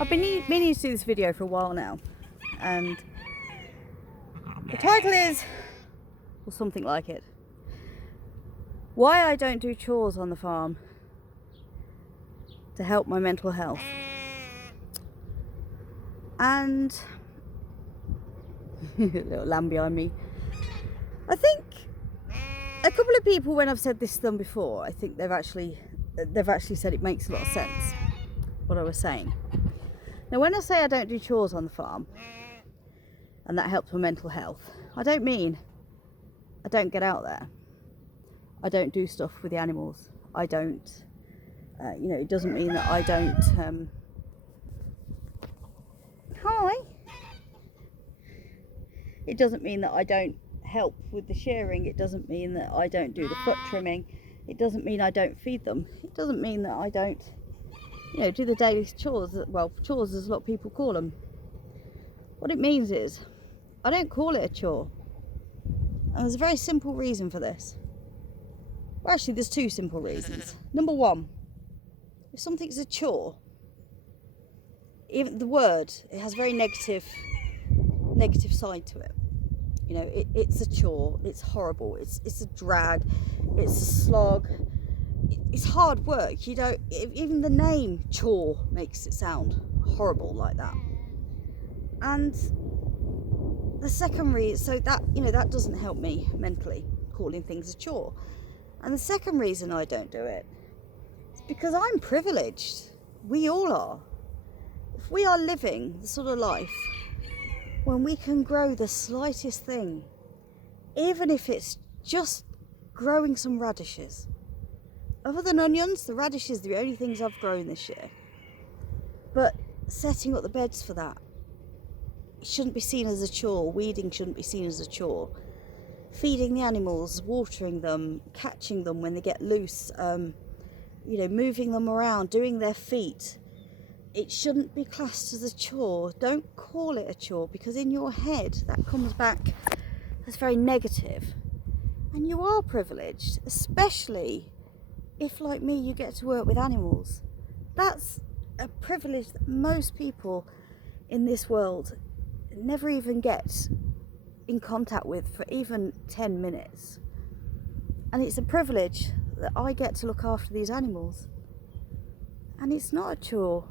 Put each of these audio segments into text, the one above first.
I've been meaning to do this video for a while now, and the title is, or something like it, why I don't do chores on the farm to help my mental health. And little lamb behind me. I think a couple of people, when I've said this to them before, I think they've actually said it makes a lot of sense what I was saying. Now, when I say I don't do chores on the farm and that helps my mental health, I don't mean I don't get out there. I don't do stuff with the animals. I don't, it doesn't mean that I don't, hi. It doesn't mean that I don't help with the shearing. It doesn't mean that I don't do the foot trimming. It doesn't mean I don't feed them. It doesn't mean that I don't, do the daily chores. Well, chores as a lot of people call them. What it means is I don't call it a chore. And there's a very simple reason for this. Well, actually, there's two simple reasons. Number one, if something's a chore, even the word, it has a very negative side to it. It's a chore, it's horrible, it's a drag, it's a slog, it's hard work. Even the name chore makes it sound horrible like that. And the second reason, so that doesn't help me mentally, calling things a chore. And the second reason I don't do it is because I'm privileged. We all are. If we are living the sort of life when we can grow the slightest thing, even if it's just growing some radishes. Other than onions, the radishes are the only things I've grown this year. But setting up the beds for that, it shouldn't be seen as a chore. Weeding shouldn't be seen as a chore. Feeding the animals, watering them, catching them when they get loose, moving them around, doing their feet. It shouldn't be classed as a chore. Don't call it a chore, because in your head that comes back as very negative. And you are privileged, especially if, like me, you get to work with animals. That's a privilege that most people in this world never even get in contact with for even 10 minutes. And it's a privilege that I get to look after these animals. And it's not a chore,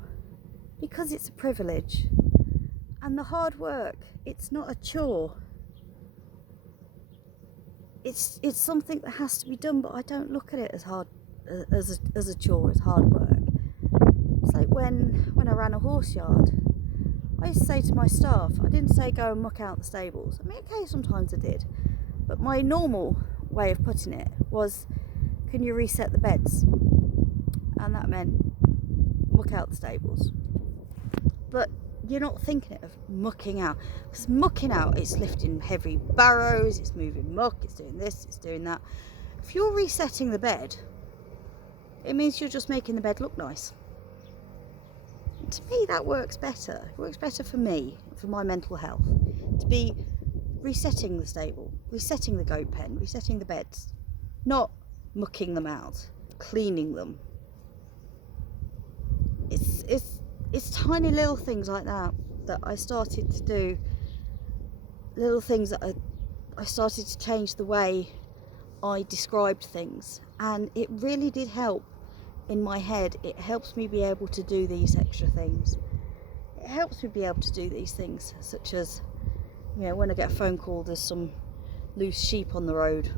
because it's a privilege. And the hard work, it's not a chore. It's something that has to be done, but I don't look at it as hard as a chore, as hard work. It's like when I ran a horse yard, I used to say to my staff, I didn't say go and muck out the stables. I mean, okay, sometimes I did, but my normal way of putting it was, can you reset the beds? And that meant muck out the stables. But you're not thinking of mucking out, because mucking out, it's lifting heavy barrows, it's moving muck, it's doing this, it's doing that. If you're resetting the bed, it means you're just making the bed look nice. To me, that works better. It works better for me, for my mental health, to be resetting the stable, resetting the goat pen, resetting the beds, not mucking them out, cleaning them. It's tiny little things like that I started to do, little things that I started to change the way I described things, and it really did help in my head. It helps me be able to do these extra things. It helps me be able to do these things, such as, when I get a phone call, there's some loose sheep on the road.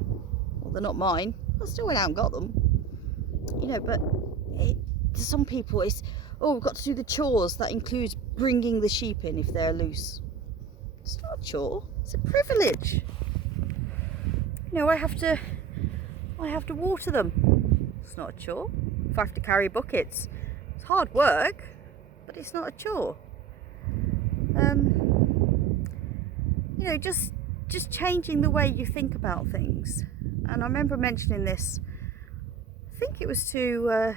Well, they're not mine. I still went out and got them. But to some people it's, oh, we've got to do the chores. That includes bringing the sheep in if they're loose. It's not a chore. It's a privilege. I have to water them. It's not a chore. If I have to carry buckets, it's hard work, but it's not a chore. Just changing the way you think about things. And I remember mentioning this, I think it was to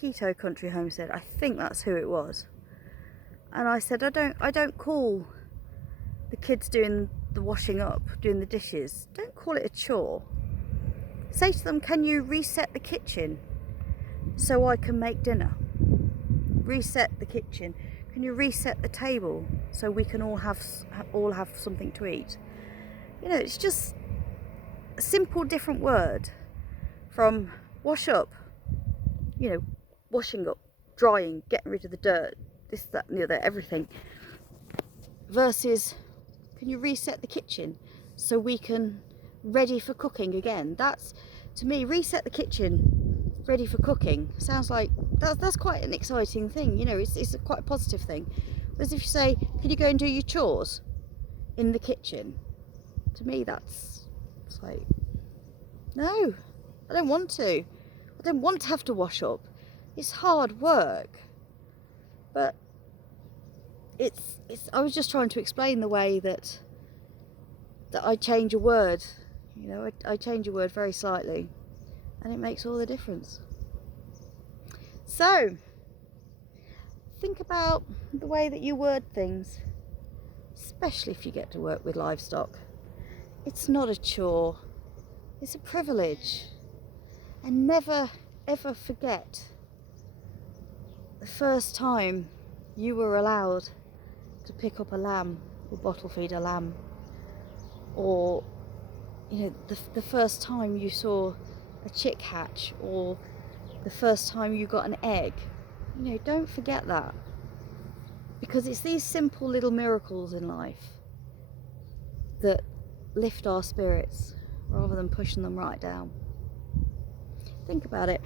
Keto Country Homestead. I think that's who it was. And I said, I don't call the kids doing the washing up, doing the dishes, don't call it a chore. Say to them, can you reset the kitchen so I can make dinner? reset the kitchen? Can you reset the table so we can all have something to eat? You know, it's just a simple different word from wash up, you know, washing up, drying, getting rid of the dirt, this, that and the other, everything, versus can you reset the kitchen so we can ready for cooking again? That's, to me, reset the kitchen, ready for cooking, sounds like that's quite an exciting thing, you know, it's quite a positive thing. Whereas if you say, can you go and do your chores in the kitchen, to me it's like, no, I don't want to. I don't want to have to wash up. It's hard work. But I was just trying to explain the way that I change a word. You know, I change a word very slightly, and it makes all the difference. So, think about the way that you word things, especially if you get to work with livestock. It's not a chore, it's a privilege. And never ever forget the first time you were allowed to pick up a lamb or bottle feed a lamb, or you know, the first time you saw a chick hatch, or the first time you got an egg. You know, don't forget that, because it's these simple little miracles in life that lift our spirits rather than pushing them right down. Think about it.